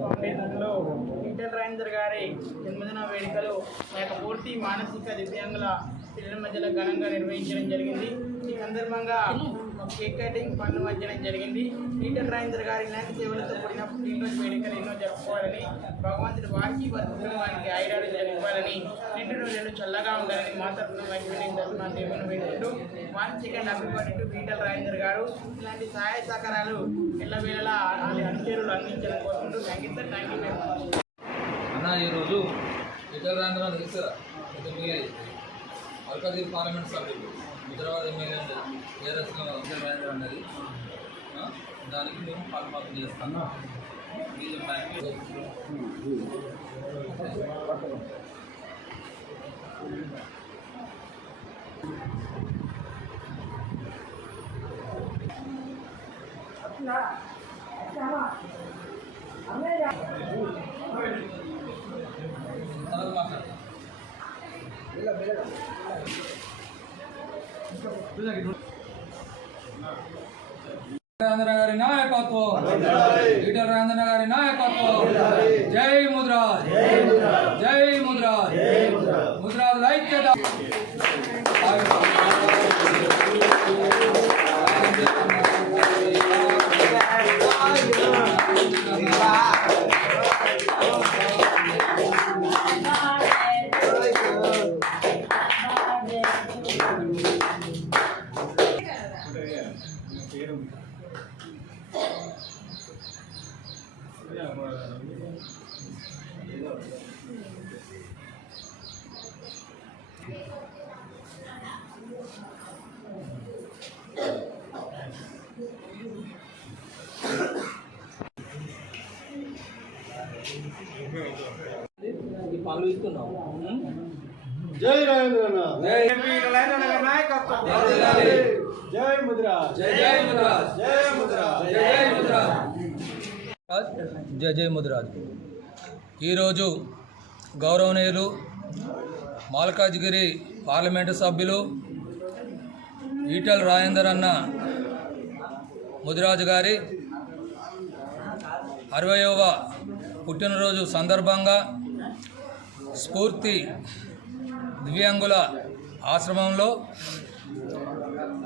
ఫౌండేషన్లో ఈటెల రాజేందర్ గారి జన్మదిన వేడుకలు పూర్తి మానసిక దివ్యాంగుల పిల్లల మధ్యలో ఘనంగా నిర్వహించడం జరిగింది. ఈ సందర్భంగా కేక్ కటింగ్ పనులు వంచడం జరిగింది. ఈటెల రాజేందర్ గారి ఇలాంటి సేవలతో కూడిన పుట్టినరోజు వేడుకలు ఎన్నో జరుపుకోవాలని, భగవంతుడు వారికి వారి కుటుంబానికి ఆయురారోగ్యాలు ఇవ్వాలని, నిండు రోజులు చల్లగా ఉండాలని మాతృత్వం వైద్యుని దేవుని వేడుకుంటూ మానసిక అభిపడిట్టు ఈటెల రాజేందర్ గారు ఇలాంటి సహాయ సహకారాలు ఎల్లవేళలా అనుచరులు అందించాలని కోరుకుంటూ థ్యాంక్ యూ అన్న. ఈరోజు ఈటెల రాజేంద్ర తెలుస్తారా? మల్కాజ్గిరి పార్లమెంట్ సభ్యులు హైదరాబాద్ ఎమ్మెల్యే ఏరస్లో ఈటెల రాజేంద్ర అన్నది, దానికి మేము పాల్మాపం చేస్తాము. రాజేంద్ర గారి నాయకత్వం, ఈటెల రాజేంద్ర గారి నాయకత్వం. జై ముద్రాజ్, జై ముద్రాజ్, ముద్రాజ్ ఐక్యత. ఈ పనులు ఇస్తున్నాం. జై రాజేంద్ర, నాయకత్వం. జై ముద్రాజ్, జై ముద్రాజ్, జై ముద్రాజ్, జై ముద్రాజ్, జై జై ముద్రాజ్. ఈరోజు గౌరవనీయులు మల్కాజ్గిరి పార్లమెంటు సభ్యులు ఈటెల రాజేందర్ అన్న ముదిరాజు గారి 60వ పుట్టినరోజు సందర్భంగా స్ఫూర్తి దివ్యాంగుల ఆశ్రమంలో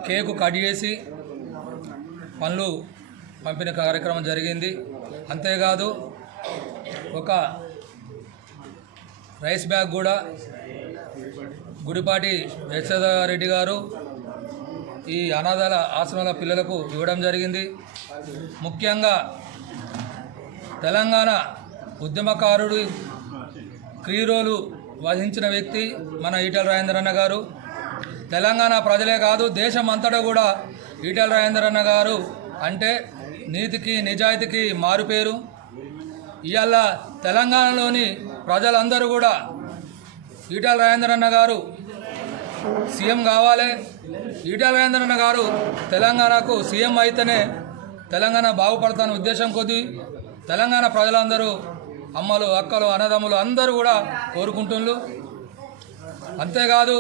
కేకు కట్ చేసి పనులు పంపిణీ కార్యక్రమం జరిగింది. అంతేకాదు ఒక రైస్ బ్యాగ్ కూడా గుడిపాటి యశోదారెడ్డి గారు ఈ అనాథాల ఆశ్రమాల పిల్లలకు ఇవ్వడం జరిగింది. ముఖ్యంగా తెలంగాణ ఉద్యమకారుడు క్రీరోలు వహించిన వ్యక్తి మన ఈటెల రాజేందర్ అన్న గారు. తెలంగాణ ప్రజలే కాదు దేశం అంతటా కూడా ఈటెల రాజేందర్ అన్న గారు అంటే నీతికి నిజాయితీకి మారుపేరు. ఇవాళ తెలంగాణలోని ప్రజలందరూ కూడా ఈటెల రాజేందర్ అన్న గారు సీఎం కావాలి, ఈటెల రాజేందర్ అన్న గారు తెలంగాణకు సీఎం అయితేనే తెలంగాణ బాగుపడతాన ఉద్దేశం కొద్దీ తెలంగాణ ప్రజలందరూ అమ్మలు అక్కలు అన్నదమ్ములు అందరూ కూడా కోరుకుంటున్నారు. అంతేకాదు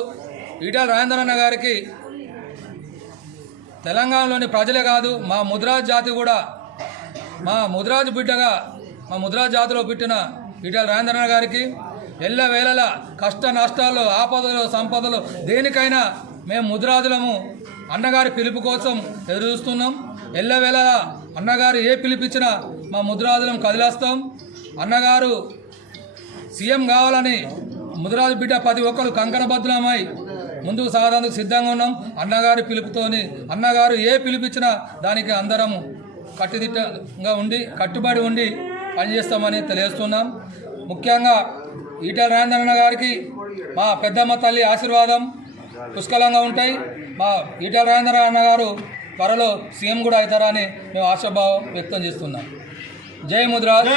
ఈటెల రాజేందర్ అన్న గారికి తెలంగాణలోని ప్రజలే కాదు మా ముద్రాజ్ జాతి కూడా, మా ముద్రాజ్ బిడ్డగా మా ముద్రాజ్ జాతిలో పుట్టిన ఈటెల రాజేందర్ అన్న గారికి ఎల్లవేళలా కష్ట నష్టాలు ఆపదలు సంపదలు దేనికైనా మేము ముద్రాజులము అన్నగారి పిలుపు కోసం ఎదురుచూస్తున్నాం. ఎల్లవేళలా అన్నగారు ఏ పిలిపించినా మా ముద్రాజులం కదిలేస్తాం. అన్నగారు సీఎం కావాలని ముద్రాజు బిడ్డ ప్రతి ఒక్కరు కంకణబద్ధులమై ముందుకు సాగడానికి సిద్ధంగా ఉన్నాం. అన్నగారి పిలుపుతోని అన్నగారు ఏ పిలిపించినా దానికి అందరం కట్టుదిట్టంగా ఉండి కట్టుబడి ఉండి పనిచేస్తామని తెలియజేస్తున్నాం. ముఖ్యంగా ఈటెల రాజేందర్ అన్న గారికి మా పెద్దమ్మ తల్లి ఆశీర్వాదం పుష్కలంగా ఉంటాయి. మా ఈటెల రాజేందర్ అన్న గారు త్వరలో సీఎం కూడా అవుతారని మేము ఆశాభావం వ్యక్తం చేస్తున్నాం. జై ముద్రాజ్.